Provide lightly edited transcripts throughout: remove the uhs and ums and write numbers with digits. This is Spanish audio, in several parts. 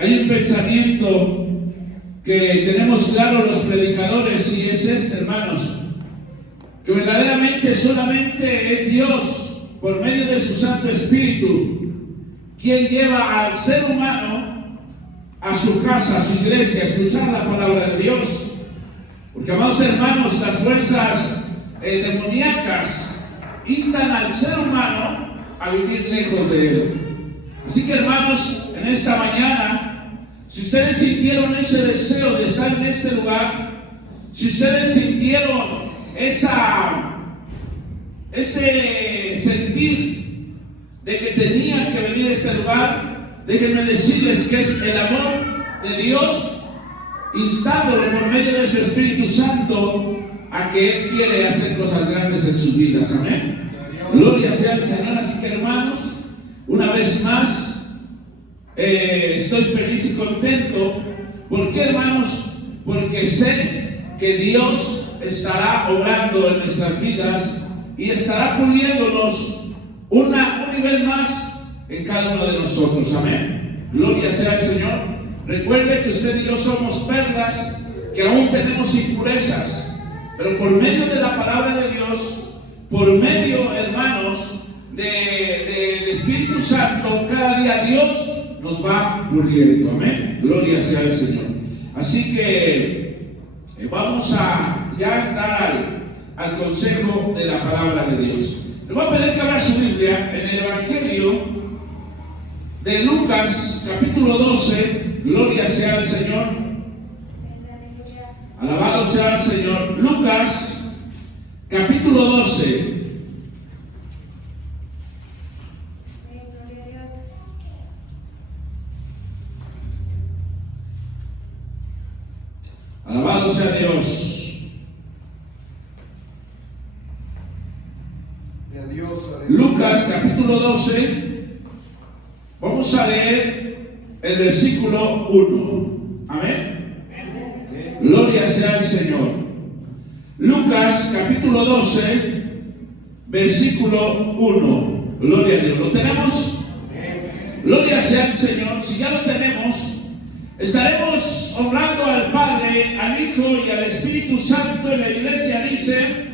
Hay un pensamiento que tenemos claro los predicadores y es este, hermanos, que verdaderamente solamente es Dios, por medio de su Santo Espíritu, quien lleva al ser humano a su casa, a su iglesia, a escuchar la palabra de Dios. Porque, amados hermanos, las fuerzas demoníacas instan al ser humano a vivir lejos de Él. Así que, hermanos, en esta mañana, si ustedes sintieron ese deseo de estar en este lugar, si ustedes sintieron ese sentir de que tenían que venir a este lugar, déjenme decirles que es el amor de Dios instando por medio de su Espíritu Santo a que Él quiere hacer cosas grandes en sus vidas. Amén. Gloria sea al Señor. Así que, hermanos, una vez más estoy feliz y contento. ¿Por qué, hermanos? Porque sé que Dios estará obrando en nuestras vidas y estará puliéndonos un nivel más en cada uno de nosotros. Amén. Gloria sea al Señor. Recuerde que usted y yo somos perlas que aún tenemos impurezas, pero por medio de la palabra de Dios, por medio, hermanos, del Espíritu Santo, cada día Dios nos va puliendo. Amén. Gloria sea al Señor. Así que vamos a ya entrar al consejo de la palabra de Dios. Le voy a pedir que abra su Biblia en el Evangelio de Lucas, capítulo 12. Gloria sea al Señor. Alabado sea el Señor. Lucas, capítulo 12. Alabado sea Dios. Lucas, capítulo 12. Vamos a leer el versículo 1. Amén. Gloria sea al Señor. Lucas capítulo 12, versículo 1. Gloria a Dios. ¿Lo tenemos? Gloria sea al Señor. Si ya lo tenemos, estaremos honrando al Padre, al Hijo y al Espíritu Santo. En la iglesia dice: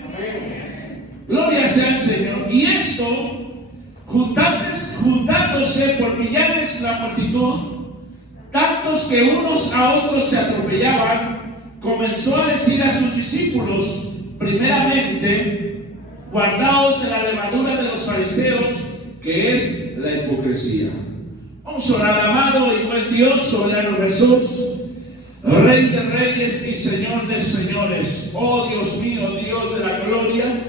gloria sea al Señor. Y esto, juntándose por millares la multitud, tantos que unos a otros se atropellaban, comenzó a decir a sus discípulos: primeramente, guardaos de la levadura de los fariseos, que es la hipocresía. Vamos a orar. Amado y buen Dios, soberano Jesús, Rey de reyes y Señor de señores. Oh Dios mío, Dios de la gloria,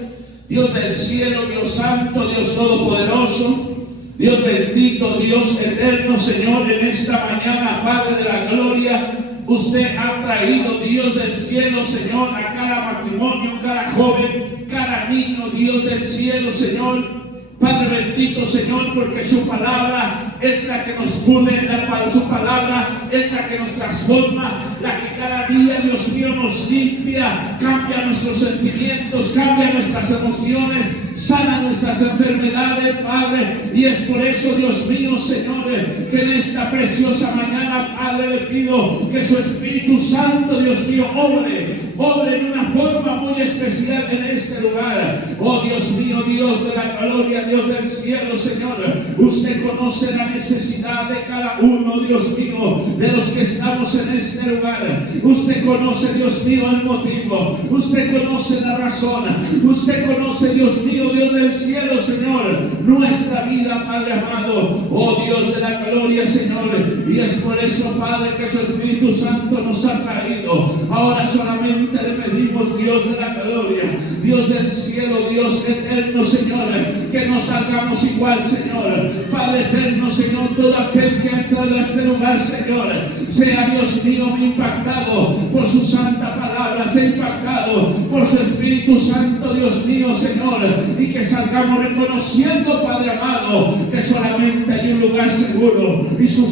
Dios del cielo, Dios santo, Dios todopoderoso, Dios bendito, Dios eterno, Señor, en esta mañana, Padre de la gloria, usted ha traído, Dios del cielo, Señor, a cada matrimonio, cada joven, cada niño, Dios del cielo, Señor, Padre bendito, Señor, porque su palabra es la que nos pule, su palabra es la que nos transforma, la que cada día, Dios mío, nos limpia, cambia nuestros sentimientos, cambia nuestras emociones, sana nuestras enfermedades, Padre. Y es por eso, Dios mío, Señor, que en esta preciosa mañana, Padre, le pido que su Espíritu Santo, Dios mío, obre de una forma muy especial en este lugar. Oh Dios mío, Dios de la gloria, Dios del cielo, Señor, usted conoce la necesidad de cada uno, Dios mío, de los que estamos en este lugar. Usted conoce, Dios mío, el motivo, usted conoce la razón, usted conoce, Dios mío, Dios del cielo, Señor, nuestra vida, Padre amado. Oh Dios de la gloria, Señor, y es por eso, Padre, que su Espíritu Santo nos ha traído. Ahora solamente le pedimos, Dios de la gloria, Dios del cielo, Dios eterno, Señor, que no salgamos igual, Señor. Padre eterno, Señor, todo aquel que entra en este lugar, Señor, sea, Dios mío, impactado por su santa palabra, sea impactado por su Espíritu Santo, Dios mío, Señor, y que salgamos reconociendo, Padre amado, que solamente hay un lugar seguro, y ese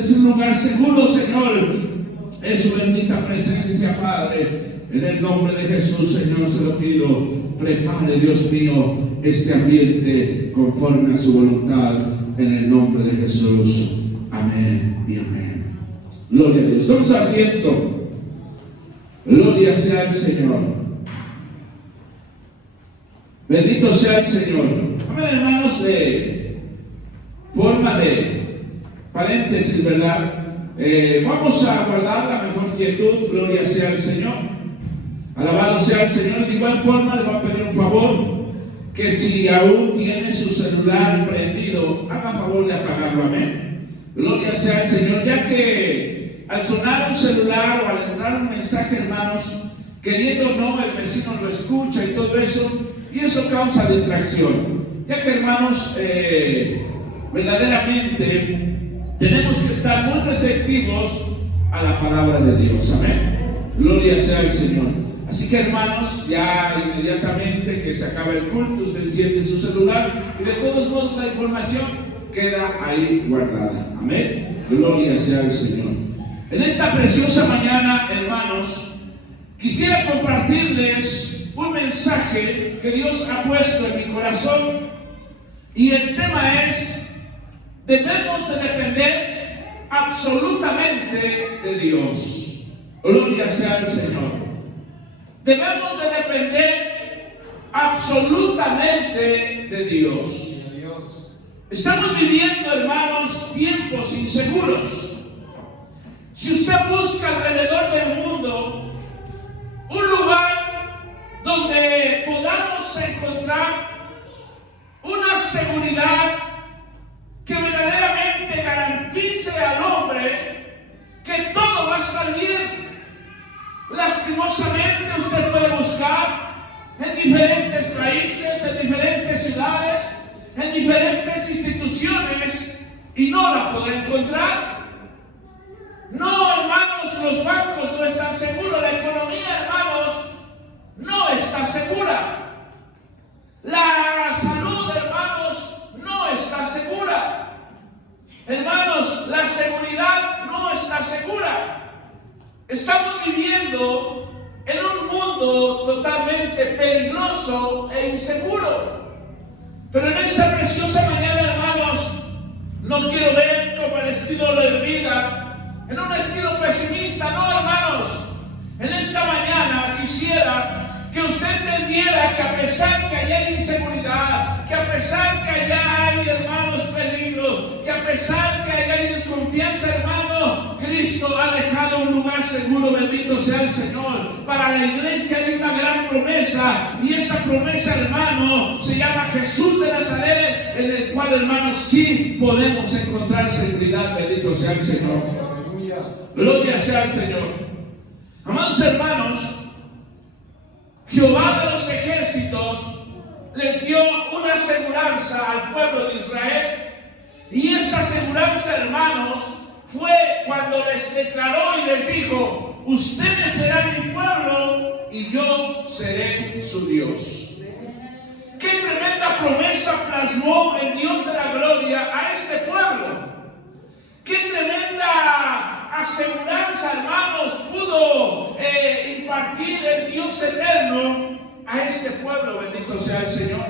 es un lugar seguro, Señor, es su bendita presencia, Padre. En el nombre de Jesús, Señor, se lo pido. Prepare, Dios mío, este ambiente conforme a su voluntad. En el nombre de Jesús. Amén. Amén y amén. Gloria a Dios. Estamos haciendo. Gloria sea al Señor. Bendito sea el Señor. Amén, hermanos. Forma de paréntesis, ¿verdad? Vamos a guardar la mejor quietud. Gloria sea al Señor. Alabado sea el Señor. De igual forma, le voy a pedir un favor: que si aún tiene su celular prendido, haga favor de apagarlo. Amén. Gloria sea al Señor. Ya que al sonar un celular o al entrar un mensaje, hermanos, queriendo o no, el vecino lo escucha y todo eso, y eso causa distracción. Ya que, hermanos, verdaderamente tenemos que estar muy receptivos a la palabra de Dios. Amén. Gloria sea al Señor. Así que, hermanos, ya inmediatamente que se acaba el culto, usted enciende su celular y de todos modos la información queda ahí guardada. Amén. Gloria sea al Señor. En esta preciosa mañana, hermanos, quisiera compartirles un mensaje que Dios ha puesto en mi corazón, y el tema es: debemos de depender absolutamente de Dios. Gloria sea al Señor. Debemos de depender absolutamente de Dios. Estamos viviendo, hermanos, tiempos inseguros. Si usted busca alrededor del mundo un lugar donde podamos encontrar una seguridad que verdaderamente garantice al hombre que todo va a estar bien, lastimosamente usted puede buscar en diferentes países, en diferentes ciudades, en diferentes instituciones, y no la podrá encontrar. No, hermanos, los bancos no están seguros, la economía, hermanos, no está segura. La salud, hermanos, no está segura. Hermanos, la seguridad no está segura. Estamos viviendo en un mundo totalmente peligroso e inseguro. Pero en esta preciosa mañana, hermanos, no quiero ver como el estilo de vida, en un estilo pesimista, no, hermanos. En esta mañana quisiera que usted entendiera que a pesar que allá hay inseguridad, que a pesar que allá hay, hermanos, peligro, que a pesar que allá hay desconfianza, hermano, Cristo ha dejado un lugar seguro. Bendito sea el Señor. Para la iglesia hay una gran promesa, y esa promesa, hermano, se llama Jesús de Nazaret, en el cual, hermanos, sí podemos encontrar seguridad. Bendito sea el Señor. Gloria sea al Señor. Amados hermanos, Jehová de los ejércitos les dio una aseguranza al pueblo de Israel, y esta aseguranza, hermanos, fue cuando les declaró y les dijo: ustedes serán mi pueblo y yo seré su Dios. Qué tremenda promesa plasmó el Dios de la gloria a este pueblo. Qué tremenda aseguranza, hermanos, pudo impartir el Dios eterno a este pueblo. Bendito sea el Señor.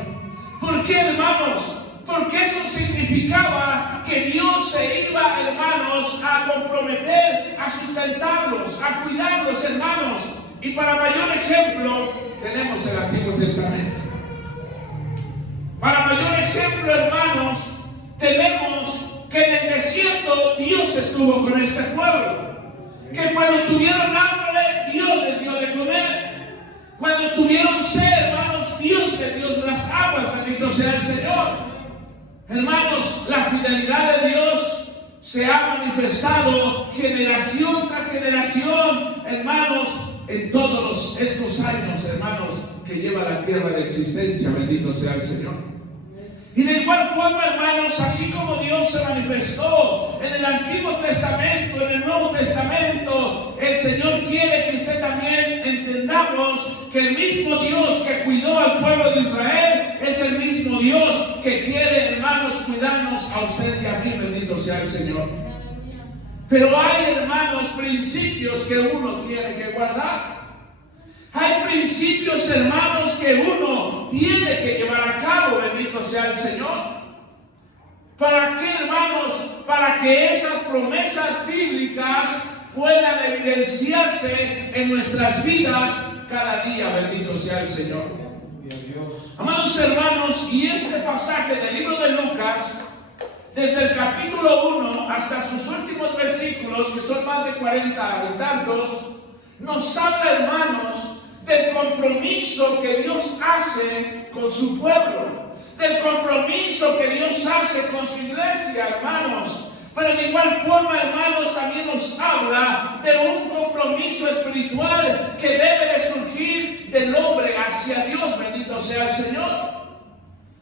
¿Por qué, hermanos? Porque eso significaba que Dios se iba, hermanos, a comprometer, a sustentarlos, a cuidarlos, hermanos. Y para mayor ejemplo tenemos el Antiguo Testamento. Para mayor ejemplo, hermanos, tenemos que en el desierto Dios estuvo con este pueblo. Que cuando tuvieron hambre, Dios les dio de comer. Cuando tuvieron sed, hermanos, Dios les dio las aguas. Bendito sea el Señor. Hermanos, la fidelidad de Dios se ha manifestado generación tras generación, hermanos, en todos estos años, hermanos, que lleva la tierra de existencia. Bendito sea el Señor. Y de igual forma, hermanos, así como Dios se manifestó en el Antiguo Testamento, en el Nuevo Testamento, el Señor quiere que usted también entendamos que el mismo Dios que cuidó al pueblo de Israel es el mismo Dios que quiere, hermanos, cuidarnos a usted y a mí. Bendito sea el Señor. Pero hay, hermanos, principios que uno tiene que guardar. Hay principios, hermanos, que uno tiene que llevar a cabo. Bendito sea el Señor. ¿Para qué, hermanos? para que esas promesas bíblicas puedan evidenciarse en nuestras vidas cada día. Bendito sea el Señor. Amados hermanos, y este pasaje del libro de Lucas, desde el capítulo 1 hasta sus últimos versículos, que son más de 40 y tantos, nos habla, hermanos, del compromiso que Dios hace con su pueblo, del compromiso que Dios hace con su iglesia, hermanos. Pero de igual forma, hermanos, también nos habla de un compromiso espiritual que debe de surgir del hombre hacia Dios. Bendito sea el Señor.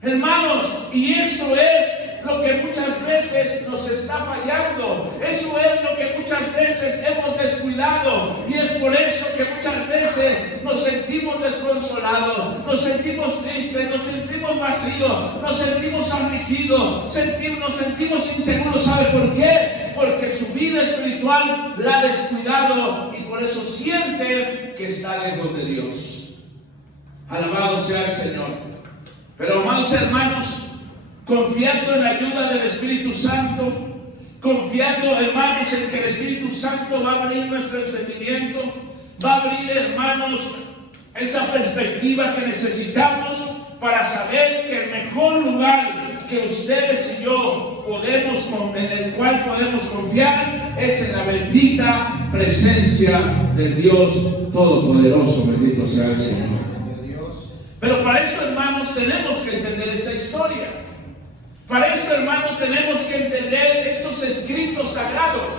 Hermanos, y eso es lo que muchas veces nos está fallando. Eso es lo que muchas veces hemos descuidado. Y es por eso que muchas veces nos sentimos desconsolados, nos sentimos tristes, nos sentimos vacíos, nos sentimos afligidos, nos sentimos inseguros. ¿Sabe por qué? Porque su vida espiritual la ha descuidado y por eso siente que está lejos de Dios. Alabado sea el Señor. Pero, amados hermanos, confiando en la ayuda del Espíritu Santo, confiando, hermanos, en que el Espíritu Santo va a abrir nuestro entendimiento, va a abrir, hermanos, esa perspectiva que necesitamos para saber que el mejor lugar que ustedes y yo en el cual podemos confiar es en la bendita presencia del Dios Todopoderoso. Bendito sea el Señor. Pero para eso, hermanos, tenemos que entender esta historia. Para eso, hermanos, tenemos que entender estos escritos sagrados.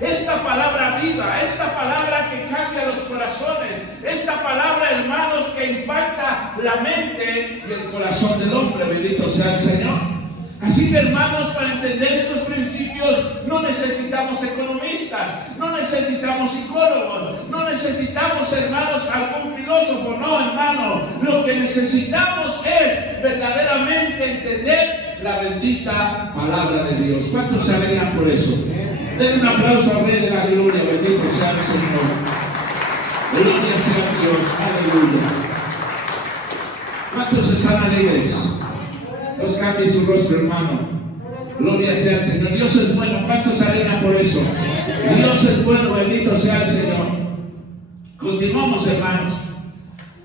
Esta palabra viva, esta palabra que cambia los corazones, esta palabra, hermanos, que impacta la mente y el corazón del hombre. Bendito sea el Señor. Así que, hermanos, para entender estos principios no necesitamos economistas, no necesitamos psicólogos, no necesitamos, hermanos, algún filósofo. No, hermano, lo que necesitamos es verdaderamente entender la bendita palabra de Dios. ¿Cuántos se alegran por eso? Den un aplauso al Rey de la Gloria. Bendito sea el Señor. Gloria sea Dios. Aleluya. ¿Cuántos están alegres? Dios cambie su rostro, hermano. Gloria sea el Señor. Dios es bueno. ¿Cuántos se alegran por eso? Dios es bueno. Bendito sea el Señor. Continuamos, hermanos.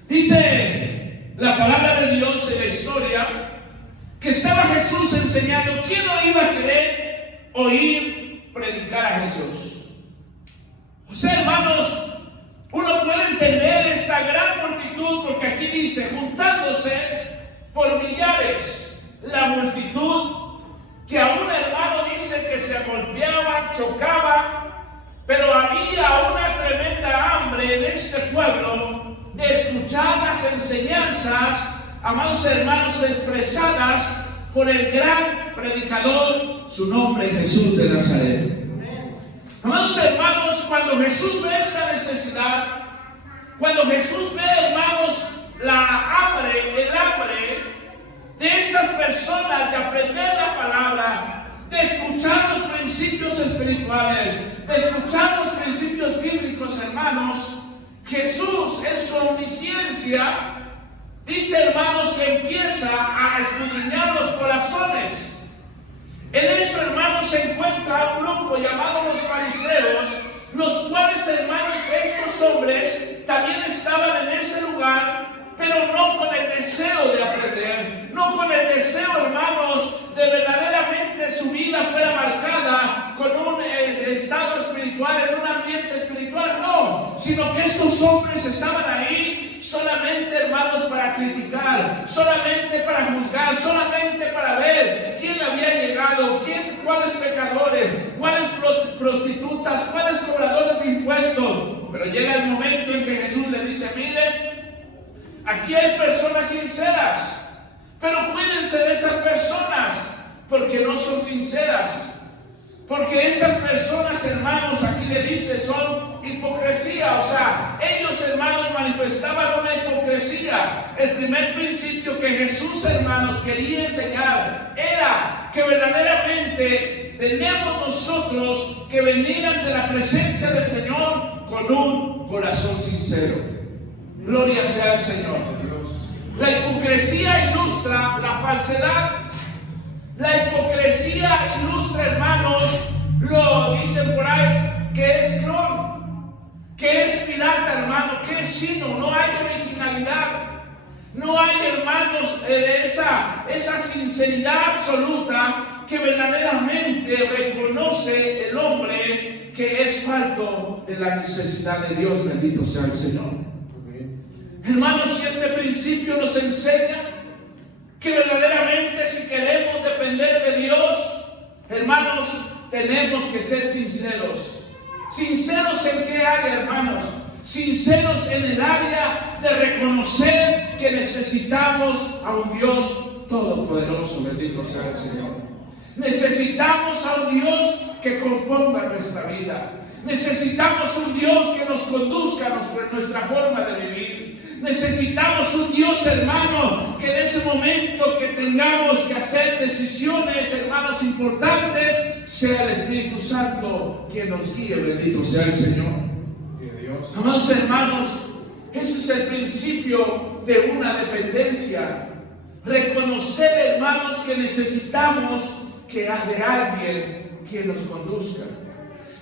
Dice la palabra de Dios en la historia que estaba Jesús enseñando. ¿Quién no iba a querer oír predicar a Jesús? O sea, hermanos, uno puede entender esta gran multitud, porque aquí dice, juntándose por millares, la multitud, que aún, hermano, dice que se golpeaban, chocaban, pero había una tremenda hambre en este pueblo de escuchar las enseñanzas, amados hermanos, expresadas por el gran predicador, su nombre Jesús de Nazaret. Amados hermanos, cuando Jesús ve esta necesidad, cuando Jesús ve, hermanos, el hambre de estas personas de aprender la palabra, de escuchar los principios espirituales, de escuchar los principios bíblicos, hermanos, Jesús en su omnisciencia dice, hermanos, que empieza a escudriñar los corazones. En eso, hermanos, se encuentra un grupo llamado los fariseos, los cuales, hermanos, estos hombres también estaban en ese lugar, pero no con el deseo de aprender, no con el deseo, hermanos, de verdaderamente su vida fuera marcada con un estado espiritual, en un ambiente espiritual, no, sino que estos hombres estaban ahí solamente, hermanos, para criticar, solamente para juzgar, solamente para ver quién había llegado, cuáles pecadores, cuáles prostitutas, cuáles cobradores de impuestos. Pero llega el momento en que Jesús le dice, miren, aquí hay personas sinceras, pero cuídense de esas personas, porque no son sinceras. Porque estas personas, hermanos, aquí le dice, son hipocresía. O sea, ellos, hermanos, manifestaban una hipocresía. El primer principio que Jesús, hermanos, quería enseñar era que verdaderamente tenemos nosotros que venir ante la presencia del Señor con un corazón sincero. Gloria sea al Señor. La hipocresía ilustra la falsedad. La hipocresía ilustra, hermanos, lo dicen por ahí, que es clon, que es pirata, hermano, que es chino. No hay originalidad. No hay, hermanos, esa sinceridad absoluta que verdaderamente reconoce el hombre que es falto de la necesidad de Dios. Bendito sea el Señor. Hermanos, si este principio nos enseña que verdaderamente si queremos depender de Dios, hermanos, tenemos que ser sinceros. ¿Sinceros en qué área, hermanos? Sinceros en el área de reconocer que necesitamos a un Dios todopoderoso. Bendito sea el Señor. Necesitamos a un Dios que componga nuestra vida. Necesitamos un Dios que nos conduzca a nuestra forma de vivir. Necesitamos un Dios, hermano, que en ese momento que tengamos que hacer decisiones, hermanos, importantes, sea el Espíritu Santo quien nos guíe. Bendito sea el Señor. Amados hermanos, ese es el principio de una dependencia. Reconocer, hermanos, que necesitamos de alguien que nos conduzca.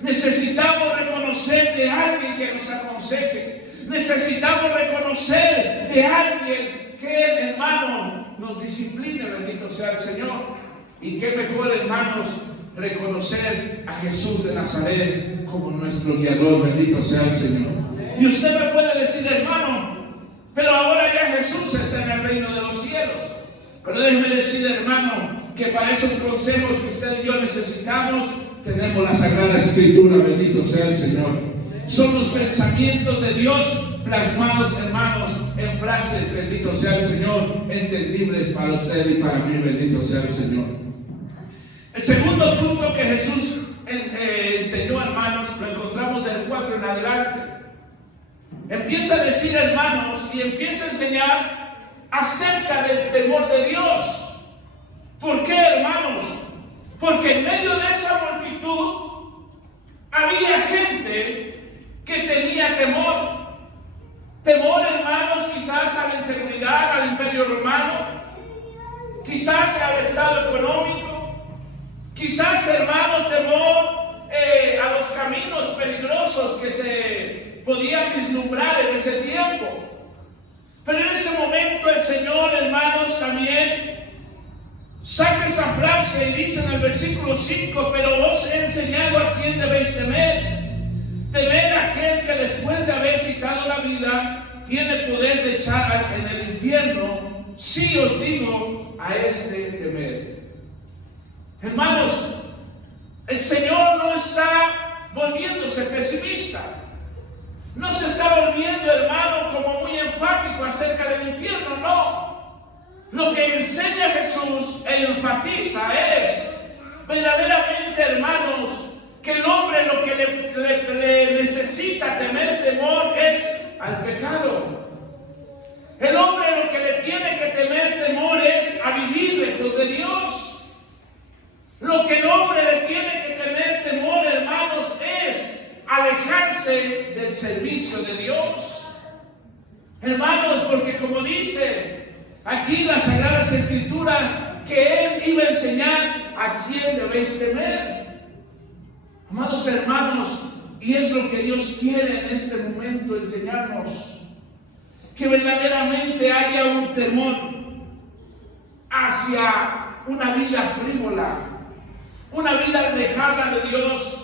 Necesitamos reconocer de alguien que nos aconseje. Necesitamos reconocer de alguien que, hermano, nos discipline. Bendito sea el Señor. Y qué mejor, hermanos, reconocer a Jesús de Nazaret como nuestro guiador. Bendito sea el Señor. Y usted me puede decir, hermano, pero ahora ya Jesús está en el reino de los cielos. Pero déjeme decir, hermano, que para esos consejos que usted y yo necesitamos, tenemos la Sagrada Escritura. Bendito sea el Señor. Son los pensamientos de Dios plasmados, hermanos, en frases, bendito sea el Señor, entendibles para usted y para mí. Bendito sea el Señor. El segundo punto que Jesús enseñó, hermanos, lo encontramos del 4 en adelante. Empieza a decir, hermanos, y empieza a enseñar acerca del temor de Dios. ¿Por qué, hermanos? Porque en medio de esa multitud había gente que tenía temor. Temor, hermanos, quizás a la inseguridad, al imperio romano, quizás al estado económico, quizás, hermano, temor a los caminos peligrosos que se podían vislumbrar en ese tiempo. Pero en ese momento el Señor, hermanos, también saca esa frase y dice en el versículo 5: pero os he enseñado a quién debéis temer. Temer a aquel que después de haber quitado la vida tiene poder de echar en el infierno. Sí os digo, a este temer. Hermanos, el Señor no está volviéndose pesimista. No se está volviendo, hermano, como muy enfático acerca del infierno, no. Lo que enseña Jesús e enfatiza es verdaderamente, hermanos, que el hombre lo que le necesita temor es al pecado. El hombre lo que le tiene que temer temor es a vivir lejos de Dios. Lo que el hombre le tiene que tener temor, hermanos, es alejarse del servicio de Dios. Hermanos, porque como dice aquí las Sagradas Escrituras, que Él iba a enseñar a quién debéis temer. Amados hermanos, y es lo que Dios quiere en este momento enseñarnos, que verdaderamente haya un temor hacia una vida frívola, una vida alejada de Dios,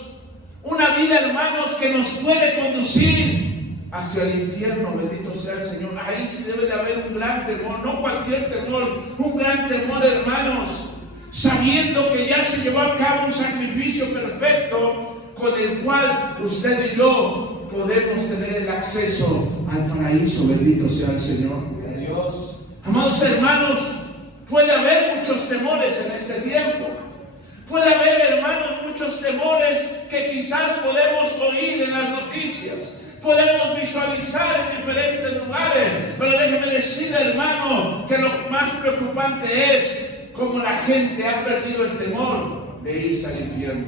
una vida, hermanos, que nos puede conducir hacia el infierno. Bendito sea el Señor. Ahí sí debe de haber un gran temor, no cualquier temor, un gran temor, hermanos, sabiendo que ya se llevó a cabo un sacrificio perfecto con el cual usted y yo podemos tener el acceso al paraíso. Bendito sea el Señor. Dios. Amados hermanos, puede haber muchos temores en este tiempo. Puede haber, hermanos, muchos temores que quizás podemos oír en las noticias, podemos visualizar en diferentes lugares, pero déjeme decir, hermano, que lo más preocupante es cómo la gente ha perdido el temor de irse al infierno.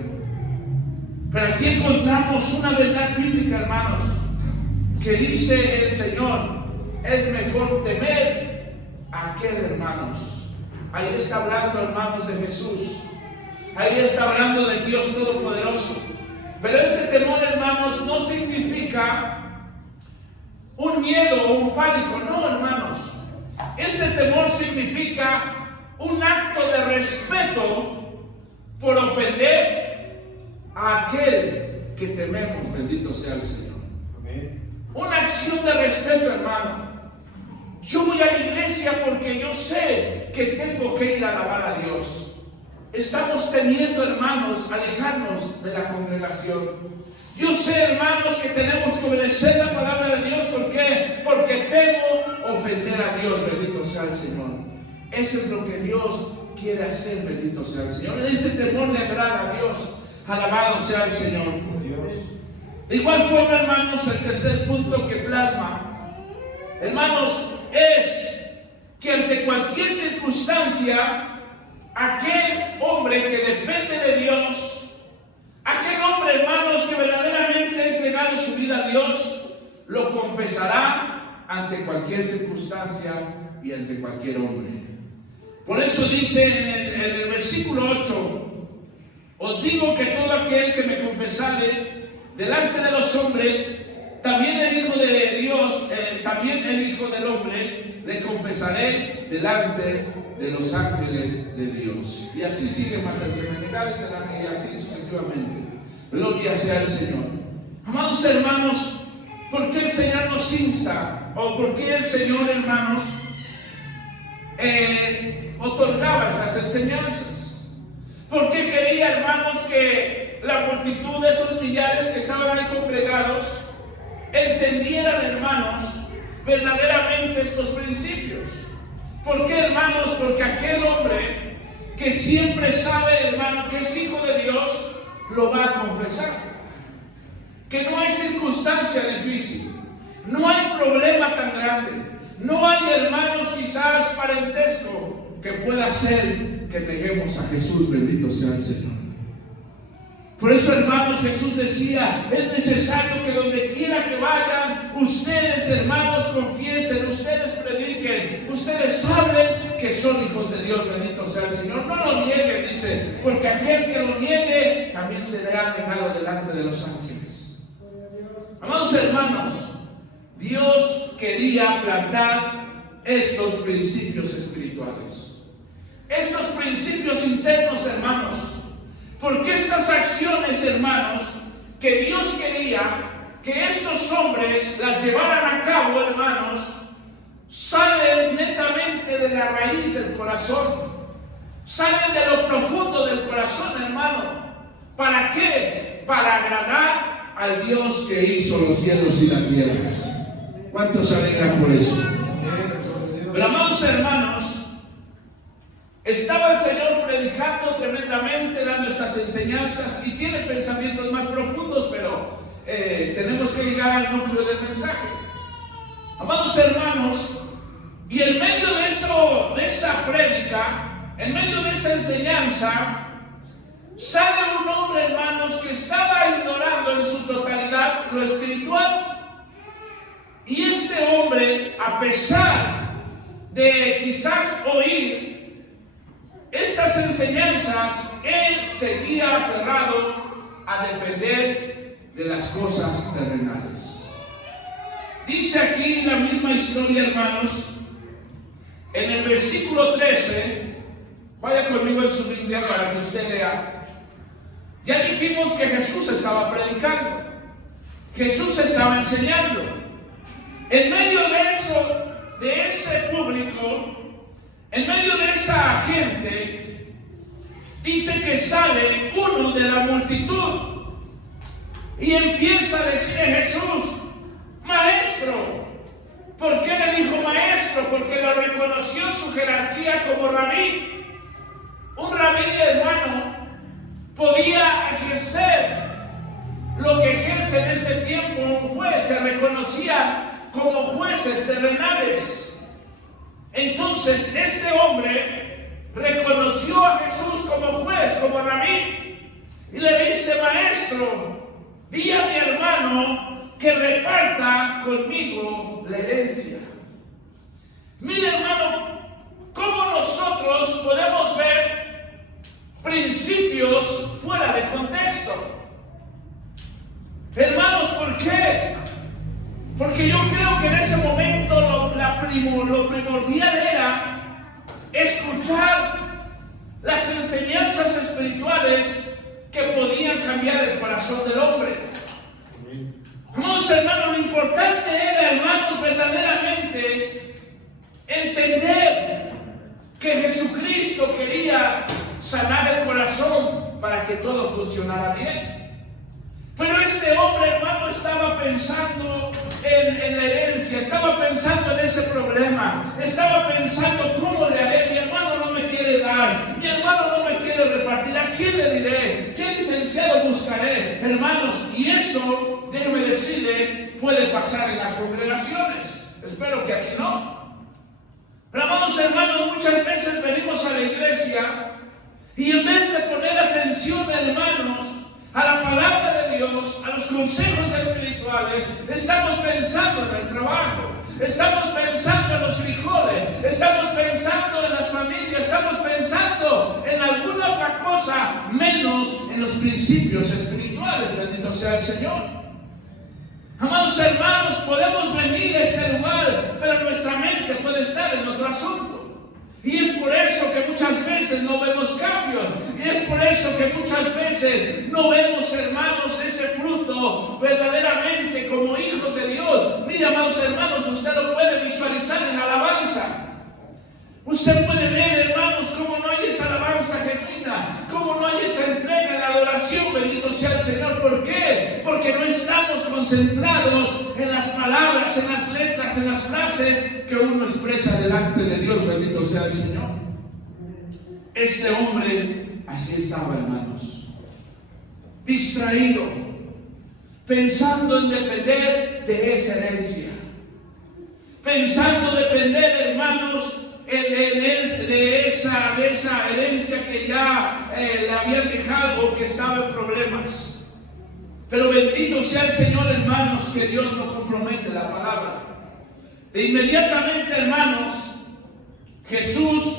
Pero aquí encontramos una verdad bíblica, hermanos, que dice el Señor: es mejor temer a aquel, hermanos, ahí está hablando, hermanos, de Jesús. Ahí está hablando del Dios Todopoderoso. Pero este temor, hermanos, no significa un miedo o un pánico. No, hermanos. Este temor significa un acto de respeto por ofender a aquel que tememos. Bendito sea el Señor. Una acción de respeto, hermano. Yo voy a la iglesia porque yo sé que tengo que ir a alabar a Dios. Estamos temiendo, hermanos, alejarnos de la congregación. Yo sé, hermanos, que tenemos que obedecer la palabra de Dios. ¿Por qué? Porque temo ofender a Dios. Bendito sea el Señor. Eso es lo que Dios quiere hacer. Bendito sea el Señor. En ese temor le agrada a Dios. Alabado sea el Señor. De igual forma, hermanos, el tercer punto que plasma, hermanos, es que ante cualquier circunstancia, aquel hombre que depende de Dios, aquel hombre, hermanos, que verdaderamente ha entregado su vida a Dios, lo confesará ante cualquier circunstancia y ante cualquier hombre. Por eso dice en el versículo 8: os digo que todo aquel que me confesare delante de los hombres, también el Hijo de Dios, también el Hijo del Hombre, le confesaré delante de los ángeles de Dios. Y así sigue más adelante, y así sucesivamente. Gloria sea el Señor. Amados hermanos, ¿por qué el Señor nos insta? ¿O por qué el Señor, hermanos, otorgaba estas enseñanzas? ¿Por qué quería, hermanos, que la multitud de esos millares que estaban ahí congregados entendieran, hermanos, verdaderamente estos principios? ¿Por qué, hermanos? Porque aquel hombre que siempre sabe, hermano, que es hijo de Dios, lo va a confesar. Que no hay circunstancia difícil, no hay problema tan grande, no hay, hermanos, quizás parentesco que pueda hacer que neguemos a Jesús. Bendito sea el Señor. Por eso, hermanos, Jesús decía: es necesario que donde quiera que vayan, ustedes, hermanos, confiesen, ustedes prediquen, ustedes saben que son hijos de Dios. Bendito sea el Señor. No lo nieguen, dice, porque aquel que lo niegue también será negado delante de los ángeles. Amados hermanos, Dios quería plantar estos principios espirituales, estos principios internos, hermanos. Porque estas acciones, hermanos, que Dios quería que estos hombres las llevaran a cabo, hermanos, salen netamente de la raíz del corazón, salen de lo profundo del corazón, hermano. ¿Para qué? Para agradar al Dios que hizo los cielos y la tierra. ¿Cuántos se alegran por eso? Pero, amados hermanos, estaba el Señor predicando tremendamente, dando estas enseñanzas, y tiene pensamientos más profundos, pero tenemos que llegar al núcleo del mensaje. Amados hermanos, y en medio de esa prédica, en medio de esa enseñanza, sale un hombre, hermanos, que estaba ignorando en su totalidad lo espiritual. Y este hombre, a pesar de quizás oír estas enseñanzas, él seguía aferrado a depender de las cosas terrenales. Dice aquí la misma historia, hermanos, en el versículo 13. Vaya conmigo en su Biblia para que usted vea. Ya dijimos que Jesús estaba predicando, Jesús estaba enseñando. En medio de ese público, en medio de esa gente, dice que sale uno de la multitud y empieza a decir a Jesús: maestro. ¿Por qué le dijo maestro? Porque lo reconoció en su jerarquía como rabí. Un rabí, hermano, podía ejercer lo que ejerce en este tiempo un juez. Se reconocía como jueces terrenales. Entonces este hombre reconoció a Jesús como juez, como rabí, y le dice: maestro, di a mi hermano que reparta conmigo la herencia. Mire, hermano, ¿Cómo nosotros podemos ver principios fuera de contexto? Hermanos, ¿por qué? Porque yo creo que en ese momento lo primordial era escuchar las enseñanzas espirituales que podían cambiar el corazón del hombre. Hermanos, lo importante era, hermanos, verdaderamente entender que Jesucristo quería sanar el corazón para que todo funcionara bien. Pero este hombre, hermano, estaba pensando en la herencia, estaba pensando en ese problema, estaba pensando cómo le haré. Mi hermano no me quiere dar, mi hermano no me quiere repartir. ¿A quién le diré? ¿Qué licenciado buscaré? Hermanos, y eso, déjeme decirle, puede pasar en las congregaciones. Espero que aquí no. Pero amados hermanos, muchas veces venimos a la iglesia y en vez de poner atención, hermanos, a la palabra de Dios, a los consejos espirituales, estamos pensando en el trabajo, estamos pensando en los frijoles, estamos pensando en las familias, estamos pensando en alguna otra cosa, menos en los principios espirituales. Bendito sea el Señor. Amados hermanos, podemos venir a este lugar, pero nuestra mente puede estar en otro asunto. Y es por eso que muchas veces no vemos cambios. Y es por eso que muchas veces no vemos, hermanos, ese fruto verdaderamente como hijos de Dios. Mira, amados hermanos, usted lo puede visualizar en la alabanza. Usted puede ver, hermanos, cómo no hay esa alabanza genuina, cómo no hay esa entrega en la adoración. Bendito sea el Señor. ¿Por qué? Porque no estamos concentrados en las palabras, en las letras, en las frases que uno expresa delante de Dios. Bendito sea el Señor. Este hombre así estaba, hermanos, distraído, pensando en depender de esa herencia, pensando depender, hermanos, de esa herencia que ya le habían dejado o que estaba en problemas. Pero bendito sea el Señor, hermanos, que Dios no compromete la palabra. De inmediatamente, hermanos, Jesús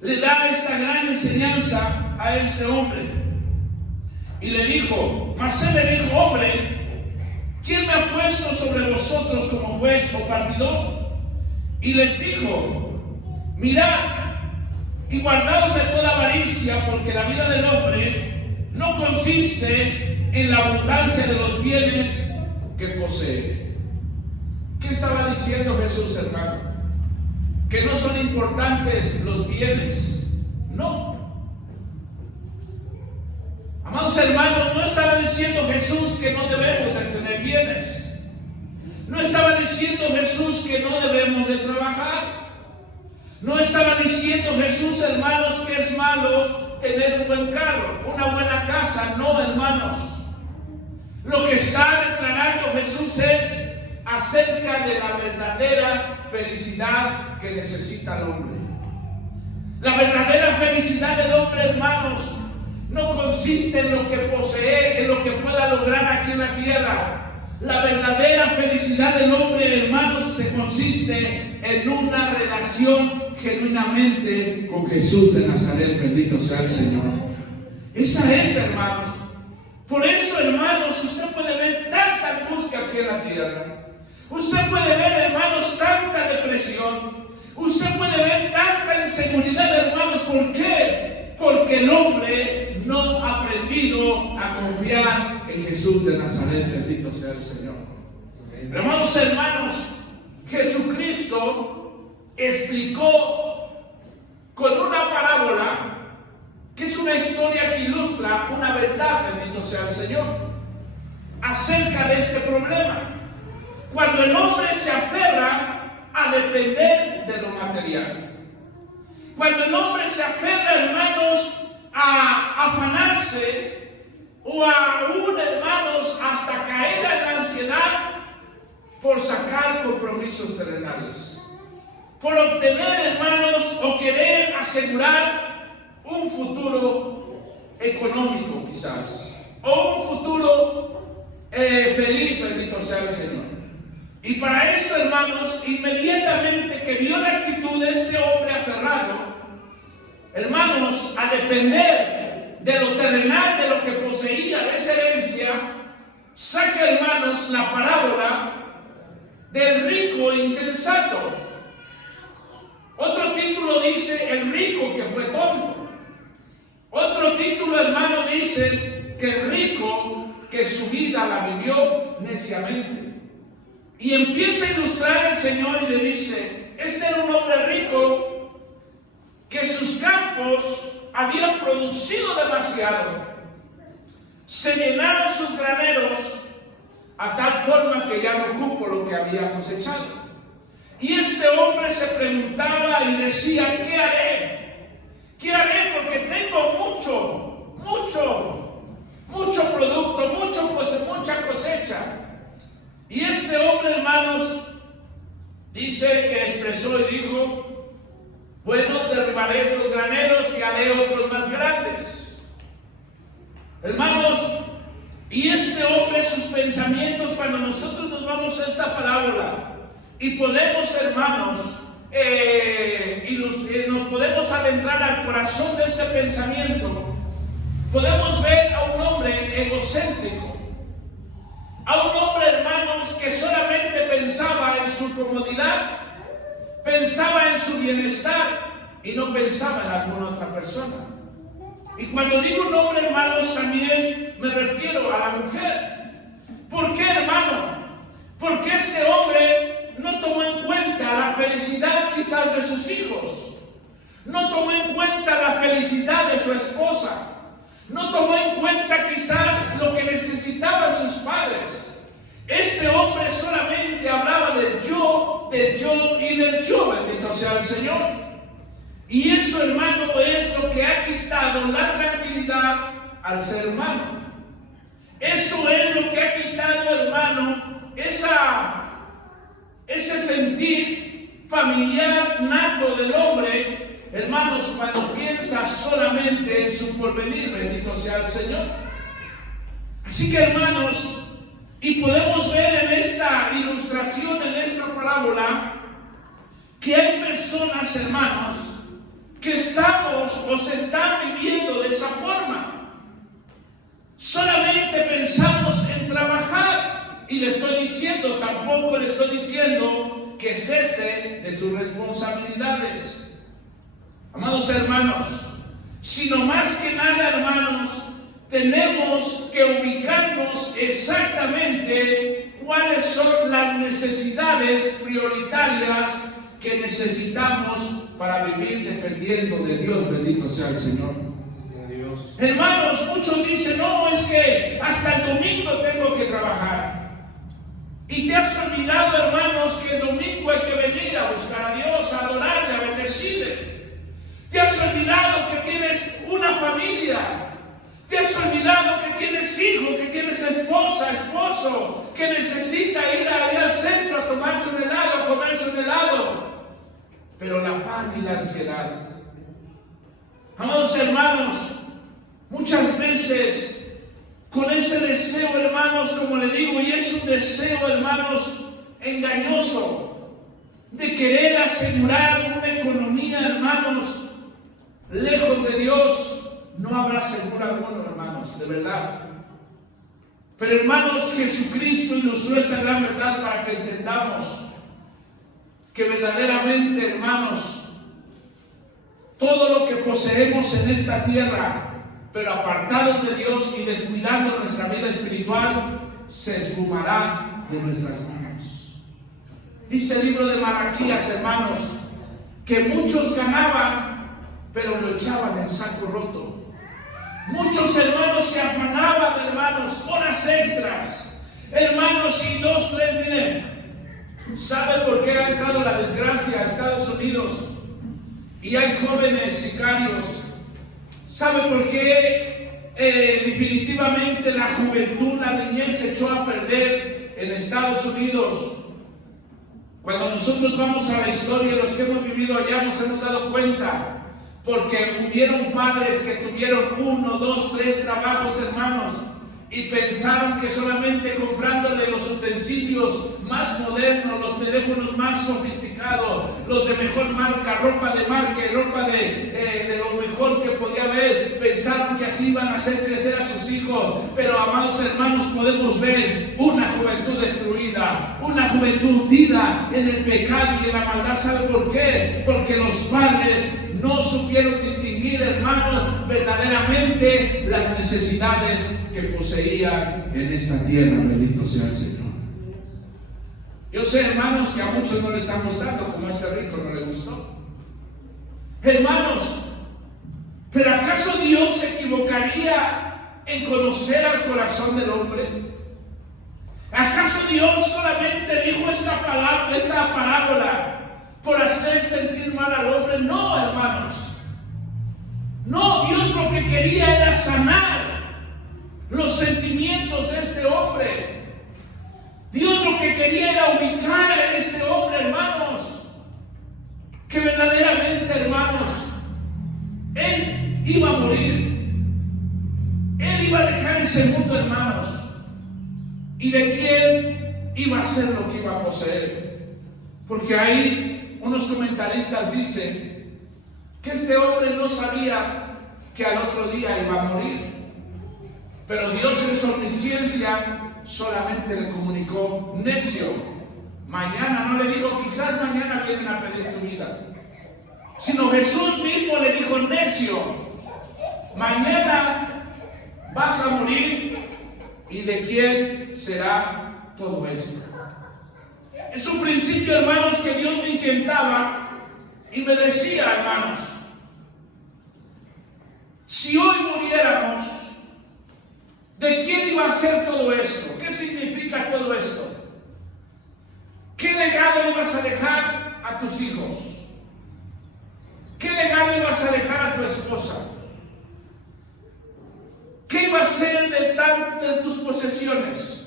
le da esta gran enseñanza a este hombre. Y le dijo, mas él le dijo, hombre, ¿quién me ha puesto sobre vosotros como juez o partidor? Y les dijo, mirad y guardaos de toda avaricia, porque la vida del hombre no consiste en la abundancia de los bienes que posee. ¿Qué estaba diciendo Jesús, hermano? Que no son importantes los bienes. No. Amados hermanos, no estaba diciendo Jesús que no debemos de tener bienes. No estaba diciendo Jesús que no debemos de trabajar. No estaba diciendo Jesús, hermanos, que es malo tener un buen carro, una buena casa. No, hermanos. Lo que está declarando Jesús es acerca de la verdadera felicidad que necesita el hombre. La verdadera felicidad del hombre, hermanos, no consiste en lo que posee, en lo que pueda lograr aquí en la tierra. La verdadera felicidad del hombre, hermanos, se consiste en una relación genuinamente con Jesús de Nazaret. Bendito sea el Señor. Esa es, hermanos. Por eso, hermanos, usted puede ver tanta angustia aquí en la tierra. Usted puede ver, hermanos, tanta depresión. Usted puede ver tanta inseguridad, hermanos. ¿Por qué? Porque el hombre no ha aprendido a confiar en Jesús de Nazaret. Bendito sea el Señor. Pero, hermanos, Jesucristo explicó con una parábola, que es una historia que ilustra una verdad, bendito sea el Señor, acerca de este problema. Cuando el hombre se aferra a depender de lo material, cuando el hombre se aferra, hermanos, a afanarse o aún, hermanos, hasta caer en la ansiedad por sacar compromisos terrenales, por obtener, hermanos, o querer asegurar un futuro económico quizás, o un futuro feliz, bendito sea el Señor. Y para eso, hermanos, inmediatamente que vio la actitud de este hombre aferrado, hermanos, a depender de lo terrenal, de lo que poseía, de esa herencia, saca, hermanos, la parábola del rico insensato. Otro título dice el rico que fue tonto. Otro título, hermano, dice que el rico que su vida la vivió neciamente. Y empieza a ilustrar el Señor y le dice, este era un hombre rico que sus campos habían producido demasiado. Se llenaron sus graneros a tal forma que ya no cupo lo que había cosechado. Y este hombre se preguntaba y decía, ¿qué haré? ¿Qué haré? Porque tengo mucho producto, mucha cosecha. Y este hombre, hermanos, dice que expresó y dijo, bueno, derribaré estos graneros y haré otros más grandes. Hermanos, y este hombre, sus pensamientos, cuando nosotros nos vamos a esta parábola y podemos, hermanos, nos podemos adentrar al corazón de ese pensamiento, podemos ver a un hombre egocéntrico, a un hombre, hermanos, que solamente pensaba en su comodidad, pensaba en su bienestar y no pensaba en alguna otra persona. Y cuando digo un hombre, hermanos, también me refiero a la mujer. ¿Por qué, hermano? Porque este hombre no tomó en cuenta la felicidad quizás de sus hijos, no tomó en cuenta la felicidad de su esposa, no tomó en cuenta quizás lo que necesitaban sus padres. Este hombre solamente hablaba del yo y del yo, bendito sea el Señor. Y eso, hermano, es lo que ha quitado la tranquilidad al ser humano. Eso es lo que ha quitado, hermano, ese sentir familiar nato del hombre, hermanos, cuando piensa solamente en su porvenir, bendito sea el Señor. Así que, hermanos, y podemos ver en esta ilustración, en esta parábola, que hay personas, hermanos, que estamos o se están viviendo de esa forma. Solamente pensamos en trabajar, y le estoy diciendo, tampoco le estoy diciendo que cese de sus responsabilidades. Amados hermanos, sino más que nada, hermanos, tenemos que ubicarnos exactamente cuáles son las necesidades prioritarias que necesitamos para vivir dependiendo de Dios, bendito sea el Señor. Dios. Hermanos, muchos dicen, no, es que hasta el domingo tengo que trabajar. Y te has olvidado, hermanos, que el domingo hay que venir a buscar a Dios, a adorarle, a bendecirle. Te has olvidado que tienes una familia. Te has olvidado que tienes hijo, que tienes esposa, esposo, que necesita ir al centro a tomarse un helado, a comerse un helado. Pero la afán y la ansiedad. Amados hermanos, muchas veces con ese deseo, hermanos, como le digo, y es un deseo, hermanos, engañoso, de querer asegurar una economía, hermanos, lejos de Dios, no habrá seguro alguno, hermanos, de verdad. Pero, hermanos, Jesucristo ilustró esta gran verdad para que entendamos que verdaderamente, hermanos, todo lo que poseemos en esta tierra, pero apartados de Dios y descuidando nuestra vida espiritual, se esfumará de nuestras manos. Dice el libro de Malaquías, hermanos, que muchos ganaban, pero lo echaban en saco roto. Muchos hermanos se afanaban, hermanos, horas extras, hermanos, y 2, 3, miren. ¿Sabe por qué ha entrado la desgracia a Estados Unidos? Y hay jóvenes sicarios. ¿Sabe por qué definitivamente la juventud, la niñez se echó a perder en Estados Unidos? Cuando nosotros vamos a la historia, los que hemos vivido allá nos hemos dado cuenta. Porque hubieron padres que tuvieron 1, 2, 3 trabajos, hermanos, y pensaron que solamente comprándole los utensilios más modernos, los teléfonos más sofisticados, los de mejor marca, ropa de marca, ropa de lo mejor que podía haber. Pensaron que así iban a hacer crecer a sus hijos, pero amados hermanos, podemos ver una juventud destruida, una juventud hundida en el pecado y en la maldad. ¿Sabe por qué? Porque los padres no supieron distinguir, hermanos, verdaderamente las necesidades que poseían en esta tierra. Bendito sea el Señor. Yo sé, hermanos, que a muchos no le están gustando, como a este rico no le gustó. Hermanos, ¿pero acaso Dios se equivocaría en conocer al corazón del hombre? ¿Acaso Dios solamente dijo esta parábola por hacer sentir mal al hombre? No, hermanos. No, Dios lo que quería era sanar los sentimientos de este hombre. Dios lo que quería era ubicar a este hombre, hermanos, que verdaderamente, hermanos, él iba a morir. Él iba a dejar ese mundo, hermanos. ¿Y de quién iba a ser lo que iba a poseer? Porque ahí unos comentaristas dicen que este hombre no sabía que al otro día iba a morir, pero Dios en su omnisciencia solamente le comunicó: necio, mañana. No le dijo quizás mañana vienen a pedir tu vida, sino Jesús mismo le dijo: necio, mañana vas a morir. ¿Y de quién será todo esto? Es un principio, hermanos, que Dios me inquietaba y me decía: hermanos, si hoy muriéramos, ¿de quién iba a ser todo esto? ¿Qué significa todo esto? ¿Qué legado ibas a dejar a tus hijos? ¿Qué legado ibas a dejar a tu esposa? ¿Qué iba a ser de tus posesiones?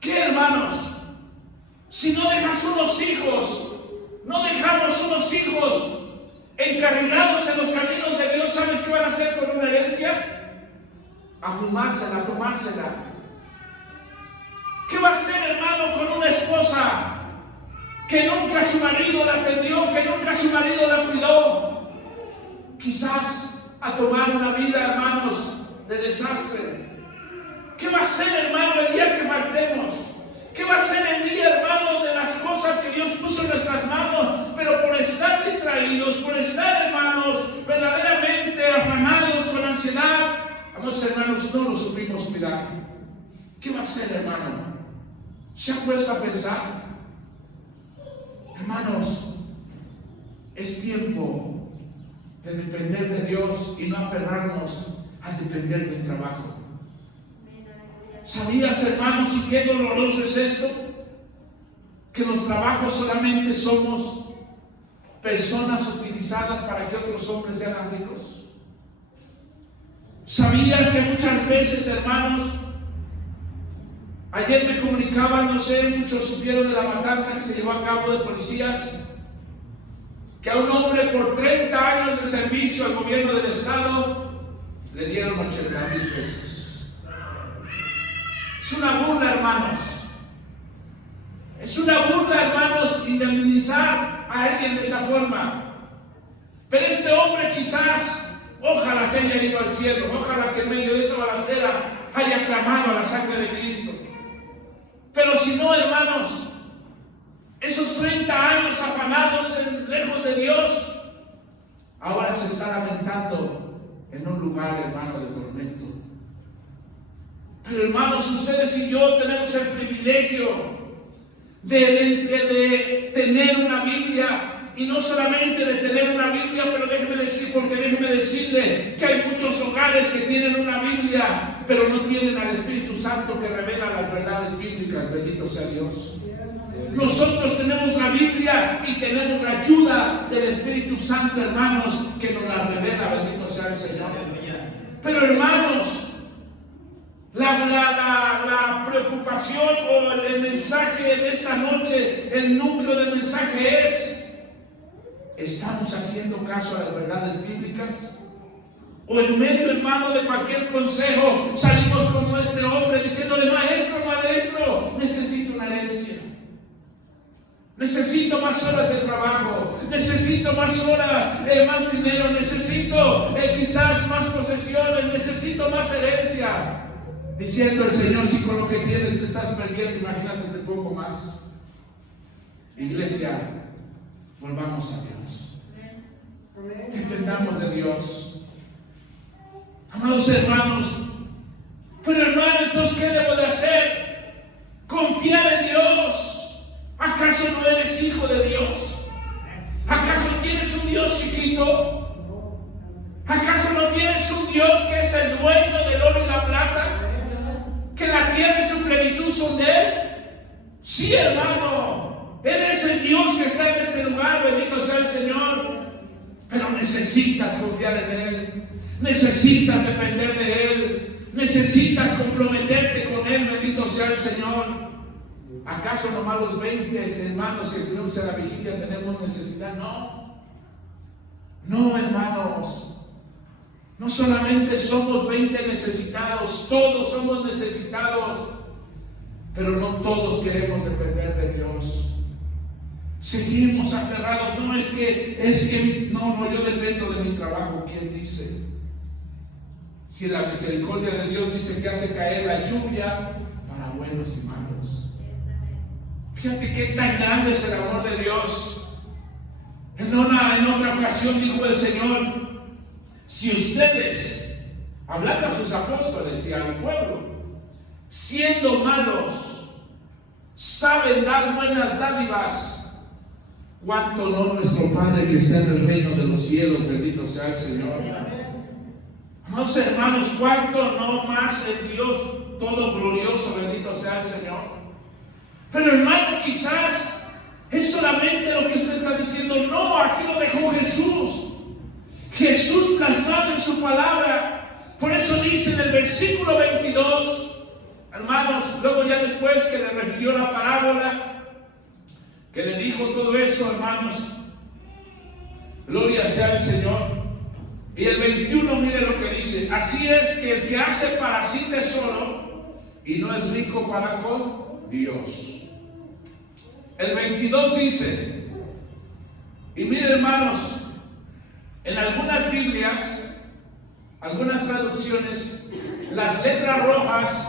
¿Qué, hermanos? Si no dejas unos hijos, no dejamos unos hijos encarrilados en los caminos de Dios, ¿sabes qué van a hacer con una herencia? A fumársela, a tomársela. ¿Qué va a hacer, hermano, con una esposa que nunca su marido la atendió, que nunca su marido la cuidó? Quizás a tomar una vida, hermanos, de desastre. ¿Qué va a ser, hermano, el día que faltemos? ¿Qué va a ser el día, hermano, de las cosas que Dios puso en nuestras manos? Pero por estar distraídos, por estar, hermanos, verdaderamente afanados con ansiedad, vamos, hermanos, no lo supimos cuidar. ¿Qué va a ser, hermano? ¿Se ha puesto a pensar? Hermanos, es tiempo de depender de Dios y no aferrarnos a depender del trabajo. ¿Sabías, hermanos, y qué doloroso es esto? Que los trabajos solamente somos personas utilizadas para que otros hombres sean ricos. ¿Sabías que muchas veces, hermanos, ayer me comunicaban, no sé, muchos supieron de la matanza que se llevó a cabo de policías, que a un hombre por 30 años de servicio al gobierno del estado le dieron 80,000 pesos? Es una burla, hermanos. Es una burla, hermanos, indemnizar a alguien de esa forma. Pero este hombre quizás, ojalá se haya ido al cielo, ojalá que en medio de esa balacera haya clamado a la sangre de Cristo. Pero si no, hermanos, esos 30 años afanados lejos de Dios, ahora se está lamentando en un lugar, hermano, de tormento. Pero, hermanos, ustedes y yo tenemos el privilegio de tener una Biblia. Y no solamente de tener una Biblia, pero déjeme decirle que hay muchos hogares que tienen una Biblia, pero no tienen al Espíritu Santo que revela las verdades bíblicas. Bendito sea Dios. Nosotros tenemos la Biblia y tenemos la ayuda del Espíritu Santo, hermanos, que nos la revela. Bendito sea el Señor. Pero, hermanos, la preocupación o el mensaje de esta noche, el núcleo del mensaje es: ¿estamos haciendo caso a las verdades bíblicas? O en medio, hermano, de cualquier consejo salimos como este hombre diciéndole: maestro, Necesito más horas de trabajo, necesito más horas, más dinero, necesito quizás más posesiones, necesito más herencia. Diciendo el Señor, si con lo que tienes te estás perdiendo, imagínate, te pongo más. Iglesia, volvamos a Dios. Dependamos de Dios. Amados hermanos, pero hermano, entonces ¿qué debo de hacer? Confiar en Dios. ¿Acaso no eres hijo de Dios? ¿Acaso tienes un Dios chiquito? ¿Acaso no tienes un Dios que es el dueño del oro y la plata? ¿Que la tierra y su plenitud son de Él? Sí, hermano. Él es el Dios que está en este lugar, bendito sea el Señor. Pero necesitas confiar en Él. Necesitas depender de Él. Necesitas comprometerte con Él, bendito sea el Señor. ¿Acaso nomás los 20 hermanos que estuvimos en la vigilia tenemos necesidad? No. No, hermanos. No solamente somos 20 necesitados, todos somos necesitados, pero no todos queremos depender de Dios. Seguimos aferrados. No, no, yo dependo de mi trabajo. ¿Quién dice? Si la misericordia de Dios dice que hace caer la lluvia para buenos y malos. Fíjate qué tan grande es el amor de Dios. En otra ocasión dijo el Señor: si ustedes, hablando a sus apóstoles y al pueblo, siendo malos, saben dar buenas dádivas, ¿cuánto no nuestro Padre que está en el reino de los cielos, bendito sea el Señor? Amados hermanos, ¿cuánto no más el Dios todo glorioso, bendito sea el Señor? Pero hermano, quizás es solamente lo que usted está diciendo. No, aquí lo dejó Jesús. Jesús plasmado en su palabra. Por eso dice en el versículo 22, hermanos, luego ya después que le refirió la parábola, que le dijo todo eso, hermanos, gloria sea al Señor. Y el 21, mire lo que dice: así es que el que hace para sí tesoro y no es rico para con Dios. El 22 dice, y mire hermanos, en algunas Biblias, algunas traducciones, las letras rojas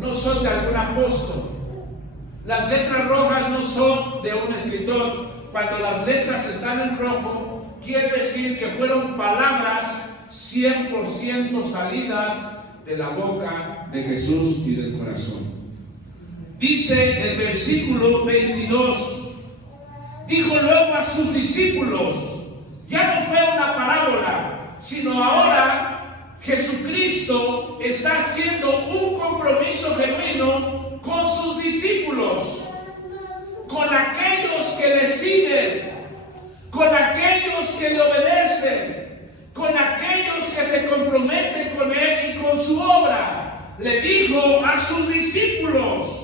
no son de algún apóstol. Las letras rojas no son de un escritor. Cuando las letras están en rojo, quiere decir que fueron palabras 100% salidas de la boca de Jesús y del corazón. Dice el versículo 22, dijo luego a sus discípulos, ya no fue una parábola, sino ahora Jesucristo está haciendo un compromiso genuino con sus discípulos, con aquellos que le siguen, con aquellos que le obedecen, con aquellos que se comprometen con Él y con su obra. Le dijo a sus discípulos: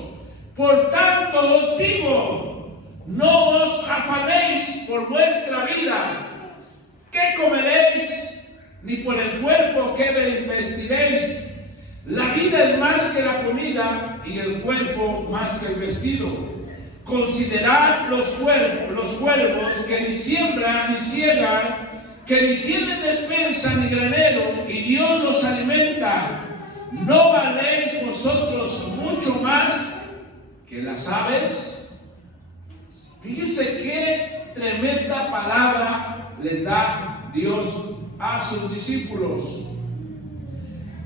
por tanto os digo, no os afanéis por vuestra vida, qué comeréis, ni por el cuerpo que vestiréis. La vida es más que la comida, y el cuerpo más que el vestido. Considerad los cuervos que ni siembran ni ciegan, que ni tienen despensa ni granero, y Dios los alimenta. ¿No valéis vosotros mucho más que las aves? Fíjense qué tremenda palabra les da Dios a sus discípulos.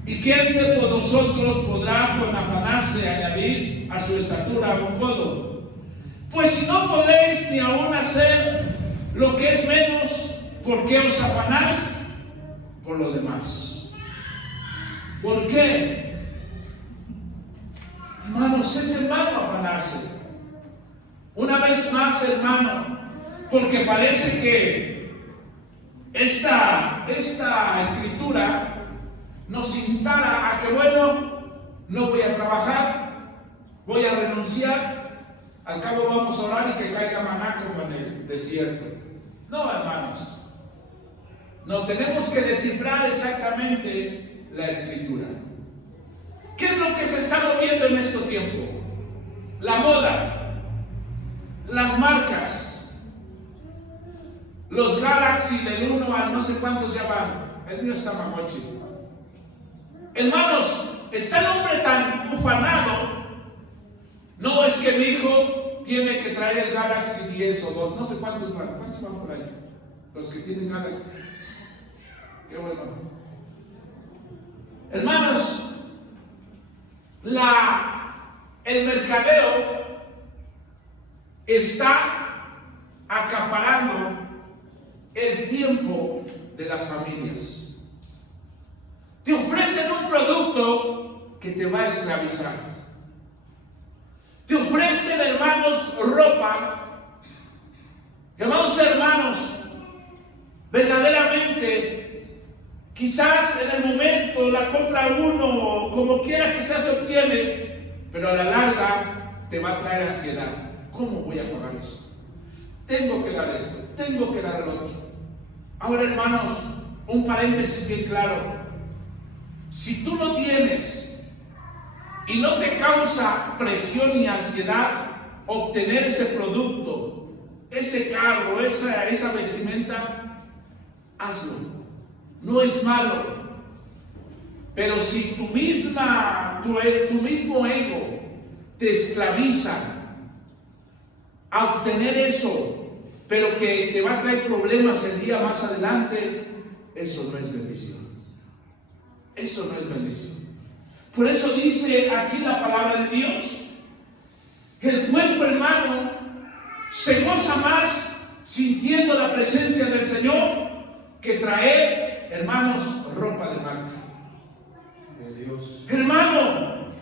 ¿Y quién de vosotros podrá con afanarse añadir a su estatura un codo? Pues si no podéis ni aún hacer lo que es menos, ¿por qué os afanáis por lo demás? ¿Por qué? Hermanos, es hermano afanarse. Una vez más, hermano, porque parece que esta escritura nos instala a que, bueno, no voy a trabajar, voy a renunciar, al cabo vamos a orar y que caiga maná como en el desierto. No, hermanos, no, tenemos que descifrar exactamente la escritura. ¿Qué es lo que se está moviendo en este tiempo? La moda. las marcas, los Galaxy del 1 al no sé cuántos ya van. El mío está Tamagotchi. Hermanos, está el hombre tan ufanado. No, es que mi hijo tiene que traer el Galaxy 10 o 2, no sé cuántos van. ¿Cuántos van por ahí? Los que tienen Galaxy. Qué bueno. Hermanos, el mercadeo está acaparando el tiempo de las familias. Te ofrecen un producto que te va a esclavizar. Te ofrecen, hermanos, ropa. Amados hermanos, verdaderamente, quizás en el momento la compra uno, como quiera que sea, se obtiene, pero a la larga te va a traer ansiedad. ¿Cómo voy a pagar eso? Tengo que dar esto, tengo que dar el otro. Ahora, hermanos, un paréntesis bien claro. Si tú no tienes y no te causa presión y ansiedad obtener ese producto, ese carro, esa vestimenta, hazlo. No es malo. Pero si tu mismo ego te esclaviza a obtener eso, pero que te va a traer problemas el día más adelante, eso no es bendición. Eso no es bendición. Por eso dice aquí la palabra de Dios, el cuerpo, hermano, se goza más sintiendo la presencia del Señor que traer, hermanos, ropa de marca. Dios. Hermano,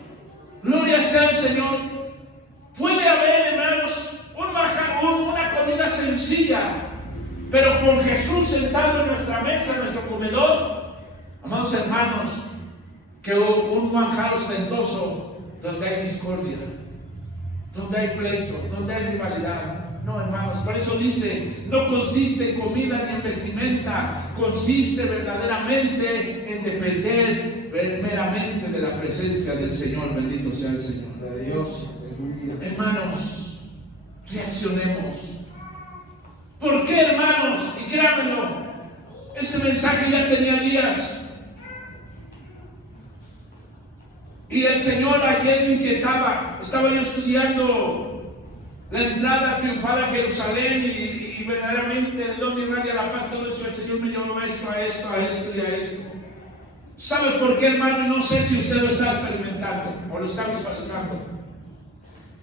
gloria sea al Señor. Puede haber, hermanos, una comida sencilla, pero con Jesús sentado en nuestra mesa, en nuestro comedor. Amados hermanos, que un manjar ostentoso donde hay discordia, donde hay pleito, donde hay rivalidad. No, hermanos, por eso dice, no consiste en comida ni en vestimenta, consiste verdaderamente en depender meramente de la presencia del Señor. Bendito sea el Señor. De Dios. Hermanos, reaccionemos. ¿Por qué, hermanos? Y créanmelo, ese mensaje ya tenía días. Y el Señor ayer me inquietaba. Estaba yo estudiando la entrada triunfal a Jerusalén y verdaderamente el don y radia la paz, todo eso. El Señor me llevó a esto y a esto. ¿Sabe por qué, hermano? No sé si usted lo está experimentando o lo está visualizando.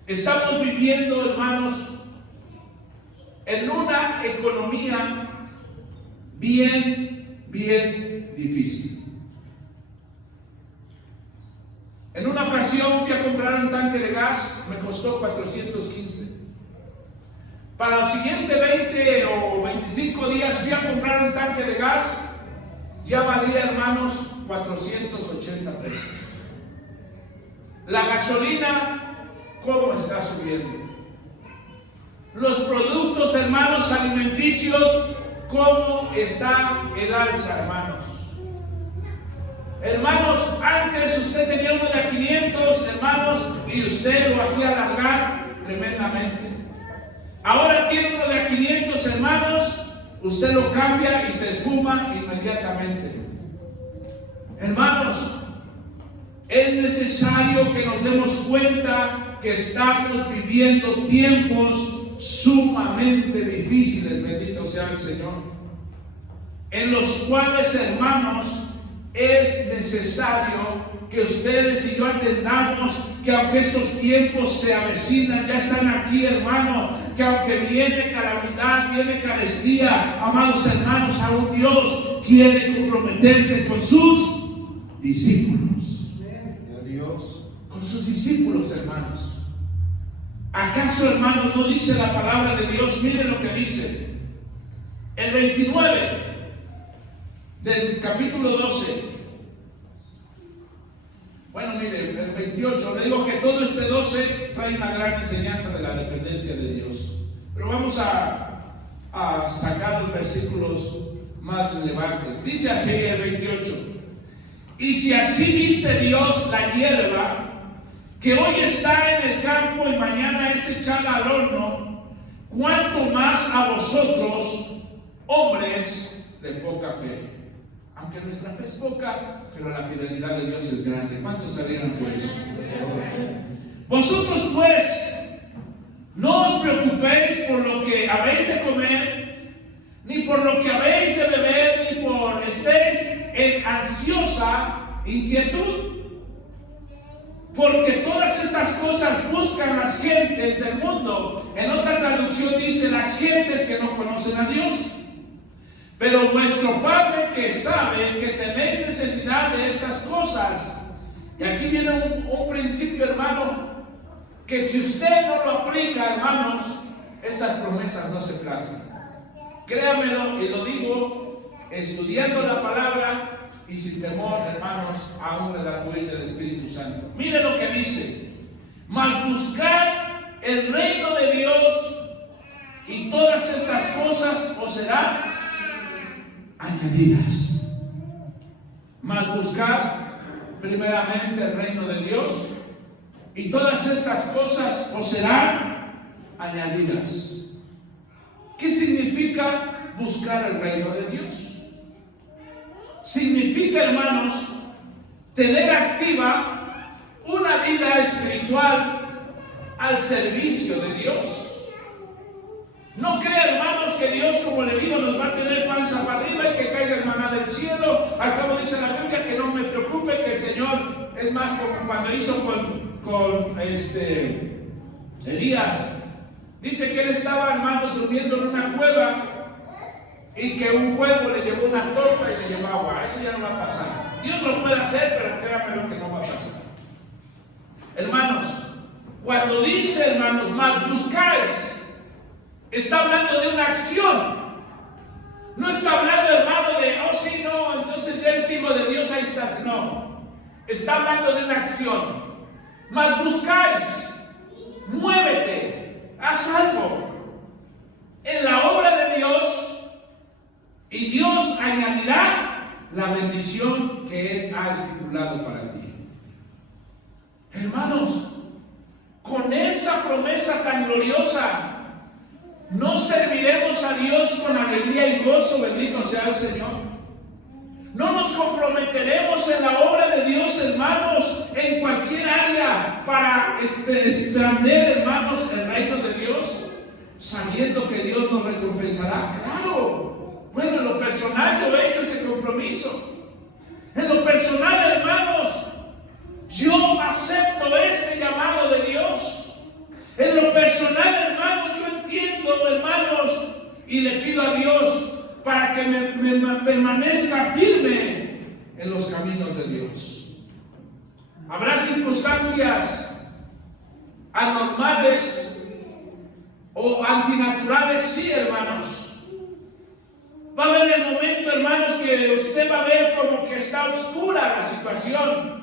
Estamos viviendo, hermanos, en una economía bien difícil. En una ocasión fui a comprar un tanque de gas, me costó 415. Para los siguientes 20 o 25 días fui a comprar un tanque de gas, ya valía, hermanos, 480 pesos. La gasolina, ¿cómo está subiendo? Los productos, hermanos, alimenticios, ¿cómo está el alza, hermanos? Hermanos, antes usted tenía uno de a 500, hermanos, y usted lo hacía alargar tremendamente. Ahora tiene uno de a 500, hermanos, usted lo cambia y se esfuma inmediatamente. Hermanos, es necesario que nos demos cuenta que estamos viviendo tiempos sumamente difíciles, bendito sea el Señor, en los cuales, hermanos, es necesario que ustedes y yo atendamos que aunque estos tiempos se avecinan, ya están aquí, hermano, que aunque viene calamidad, viene carestía, amados hermanos, aún Dios quiere comprometerse con sus discípulos. Con sus discípulos, hermanos. ¿Acaso, hermanos, no dice la palabra de Dios? Miren lo que dice. El 29 del capítulo 12. Bueno, miren, el 28. Le digo que todo este 12 trae una gran enseñanza de la dependencia de Dios. Pero vamos a sacar los versículos más relevantes. Dice así el 28. Y si así viste Dios la hierba, que hoy está en el campo y mañana es echada al horno, cuánto más a vosotros, hombres de poca fe. Aunque nuestra fe es poca, pero la fidelidad de Dios es grande. ¿Cuántos salieron por eso? Vosotros pues, no os preocupéis por lo que habéis de comer, ni por lo que habéis de beber, ni por estéis en ansiosa inquietud. Porque todas estas cosas buscan las gentes del mundo. En otra traducción dice las gentes que no conocen a Dios. Pero vuestro Padre que sabe que tenéis necesidad de estas cosas. Y aquí viene un principio, hermano, que si usted no lo aplica, hermanos, estas promesas no se plasman. Créamelo, y lo digo estudiando la palabra y sin temor, hermanos, a un redarguir del Espíritu Santo. Mire lo que dice: mas buscar el reino de Dios, y todas estas cosas os serán añadidas. Mas buscar primeramente el reino de Dios, y todas estas cosas os serán añadidas. ¿Qué significa buscar el reino de Dios? Significa, hermanos, tener activa una vida espiritual al servicio de Dios. No crea, hermanos, que Dios, como le digo, nos va a tener panza para arriba y que caiga el maná del cielo. Al cabo dice la Biblia que no me preocupe, que el Señor es más como cuando hizo con Elías. Dice que él estaba, hermanos, durmiendo en una cueva y que un cuervo le llevó una torta y le llevó agua. Eso ya no va a pasar. Dios lo puede hacer, pero créanme lo que no va a pasar. Hermanos, cuando dice, hermanos, más buscáis, está hablando de una acción. No está hablando, hermano, de, oh sí, no, entonces ya es hijo de Dios, ahí está. No, está hablando de una acción. Mas buscáis, muévete, haz algo en la obra de Dios, y Dios añadirá la bendición que Él ha estipulado para ti. Hermanos, con esa promesa tan gloriosa, ¿no serviremos a Dios con alegría y gozo? Bendito sea el Señor. ¿No nos comprometeremos en la obra de Dios, hermanos, en cualquier área para expandir, hermanos, el reino de Dios, sabiendo que Dios nos recompensará? ¡Claro! Bueno, en lo personal yo he hecho ese compromiso. En lo personal, hermanos, yo acepto este llamado de Dios. En lo personal, hermanos, yo entiendo, hermanos, y le pido a Dios para que me permanezca firme en los caminos de Dios. Habrá circunstancias anormales o antinaturales, sí, hermanos. Va a haber el momento, hermanos, que usted va a ver como que está oscura la situación.